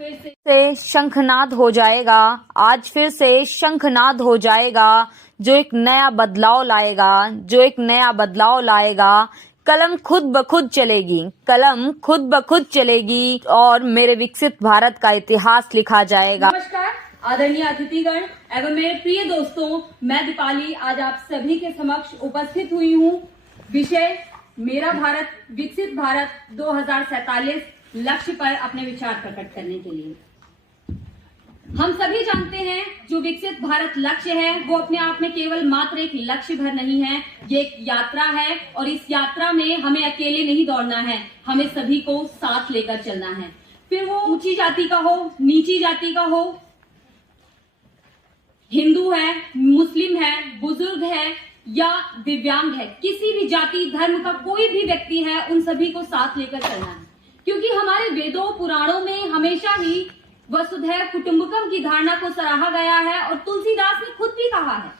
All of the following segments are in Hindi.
फिर से शंखनाद हो जाएगा, आज फिर से शंखनाद हो जाएगा, जो एक नया बदलाव लाएगा, जो एक नया बदलाव लाएगा। कलम खुद ब खुद चलेगी, कलम खुद ब खुद चलेगी और मेरे विकसित भारत का इतिहास लिखा जाएगा। नमस्कार आदरणीय अतिथिगण एवं मेरे प्रिय दोस्तों, मैं दीपाली आज आप सभी के समक्ष उपस्थित हुई हूँ। विषय मेरा भारत विकसित भारत 2047 लक्ष्य पर अपने विचार प्रकट करने के लिए। हम सभी जानते हैं जो विकसित भारत लक्ष्य है वो अपने आप में केवल मात्र एक लक्ष्य भर नहीं है, ये एक यात्रा है और इस यात्रा में हमें अकेले नहीं दौड़ना है, हमें सभी को साथ लेकर चलना है। फिर वो ऊंची जाति का हो, नीची जाति का हो, हिंदू है, मुस्लिम है, बुजुर्ग है या दिव्यांग है, किसी भी जाति धर्म का कोई भी व्यक्ति है, उन सभी को साथ लेकर चलना है। क्योंकि हमारे वेदों पुराणों में हमेशा ही वसुधैव कुटुंबकम की धारणा को सराहा गया है और तुलसीदास ने खुद भी कहा है,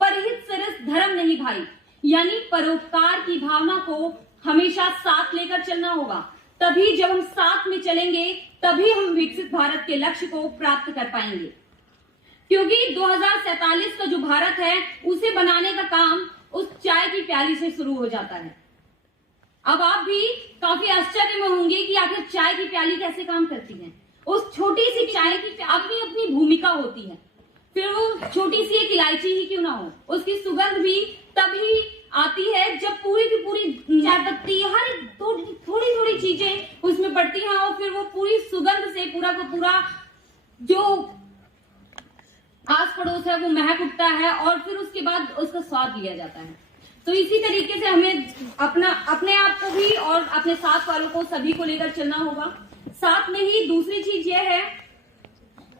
परहित सरस धर्म नहीं भाई, यानी परोपकार की भावना को हमेशा साथ लेकर चलना होगा। तभी जब हम साथ में चलेंगे तभी हम विकसित भारत के लक्ष्य को प्राप्त कर पाएंगे। क्योंकि 2047 का जो भारत है उसे बनाने का काम उस चाय की प्याली से शुरू हो जाता है। अब आप भी काफी आश्चर्य में होंगे कि आखिर चाय की प्याली कैसे काम करती है। उस छोटी सी चाय की अपनी अपनी भूमिका होती है, फिर वो छोटी सी एक इलायची ही क्यों ना हो, उसकी सुगंध भी तभी आती है जब पूरी की पूरी चाय पत्ती हर थोड़ी थोड़ी चीजें उसमें पड़ती हैं और फिर वो पूरी सुगंध से पूरा का पूरा जो आस पड़ोस है वो महक उठता है और फिर उसके बाद उसका स्वाद लिया जाता है। तो इसी तरीके से हमें अपने आप को भी और अपने साथ वालों को सभी को लेकर चलना होगा। साथ में ही दूसरी चीज यह है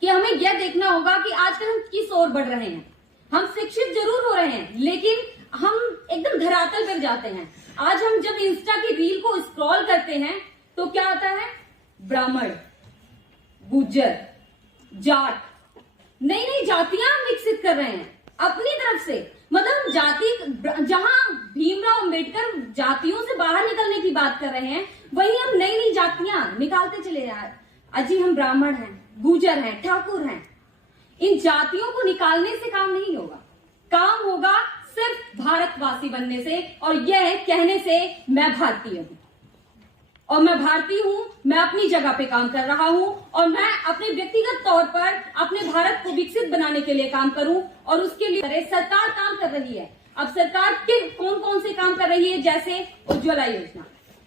कि हमें यह देखना होगा कि आजकल हम किस ओर बढ़ रहे हैं। हम शिक्षित जरूर हो रहे हैं लेकिन हम एकदम धरातल पर जाते हैं। आज हम जब इंस्टा की रील को स्क्रॉल करते हैं तो क्या आता है, ब्राह्मण, गुज्जर, जाट, नई नई जातियां हम विकसित कर रहे हैं अपनी तरफ से। मतलब जाति, जहां भीमराव अंबेडकर जातियों से बाहर निकलने की बात कर रहे हैं, वहीं हम नई नई जातियां निकालते चले जा रहे हैं। अजी हम ब्राह्मण हैं, गुर्जर हैं, ठाकुर हैं, इन जातियों को निकालने से काम नहीं होगा। काम होगा सिर्फ भारतवासी बनने से और यह कहने से मैं भारतीय हूं और मैं भारतीय हूं, मैं अपनी जगह पे काम कर रहा हूं और मैं अपने व्यक्तिगत तौर पर अपने भारत को विकसित बनाने के लिए काम करूं और उसके लिए सरकार काम कर रही है। अब सरकार कौन कौन से काम कर रही है, जैसे उज्ज्वला योजना,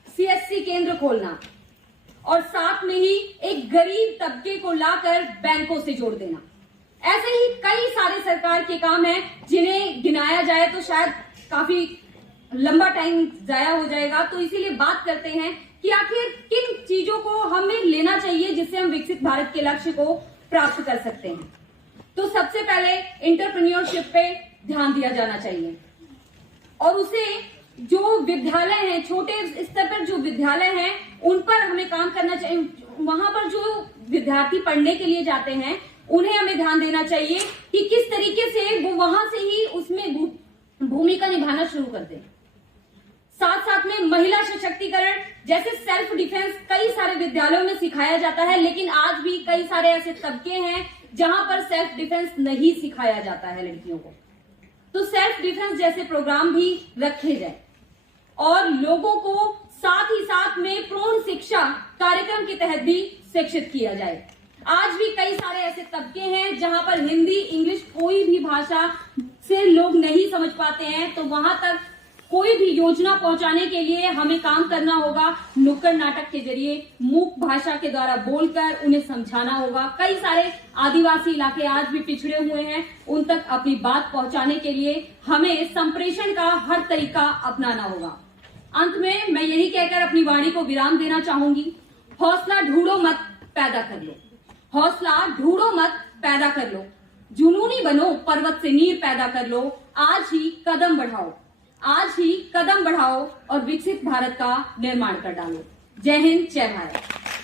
सीएससी केंद्र खोलना और साथ में ही एक गरीब तबके को लाकर बैंकों से जोड़ देना। ऐसे ही कई सारे सरकार के काम हैं जिन्हें गिनाया जाए तो शायद काफी लंबा टाइम जाया हो जाएगा। तो इसीलिए बात करते हैं कि आखिर किन चीजों को हमें लेना चाहिए जिससे हम विकसित भारत के लक्ष्य को प्राप्त कर सकते हैं। तो सबसे पहले एंटरप्रेन्योरशिप पे ध्यान दिया जाना चाहिए और उसे जो विद्यालय हैं, छोटे स्तर पर जो विद्यालय हैं उन पर हमें काम करना चाहिए। वहां पर जो विद्यार्थी पढ़ने के लिए जाते हैं उन्हें हमें ध्यान देना चाहिए कि किस तरीके से वो वहां से ही उसमें भूमिका निभाना शुरू कर दें। साथ साथ में महिला सशक्तिकरण, जैसे सेल्फ डिफेंस कई सारे विद्यालयों में सिखाया जाता है, लेकिन आज भी कई सारे ऐसे तबके हैं जहां पर सेल्फ डिफेंस नहीं सिखाया जाता है लड़कियों को। तो सेल्फ डिफेंस जैसे प्रोग्राम भी रखे जाए और लोगों को साथ ही साथ में पूर्ण शिक्षा कार्यक्रम के तहत भी शिक्षित किया जाए। आज भी कई सारे ऐसे तबके हैं जहां पर हिंदी, इंग्लिश कोई भी भाषा से लोग नहीं समझ पाते हैं, तो वहां तक कोई भी योजना पहुंचाने के लिए हमें काम करना होगा। नुक्कड़ नाटक के जरिए मूक भाषा के द्वारा बोलकर उन्हें समझाना होगा। कई सारे आदिवासी इलाके आज भी पिछड़े हुए हैं, उन तक अपनी बात पहुंचाने के लिए हमें संप्रेषण का हर तरीका अपनाना होगा। अंत में मैं यही कहकर अपनी वाणी को विराम देना चाहूंगी, हौसला ढूंढो मत, पैदा कर लो। हौसला ढूंढो मत, पैदा कर लो। जुनूनी बनो, पर्वत से नीर पैदा कर लो। आज ही कदम बढ़ाओ, आज ही कदम बढ़ाओ और विकसित भारत का निर्माण कर डालो। जय हिंद, जय भारत।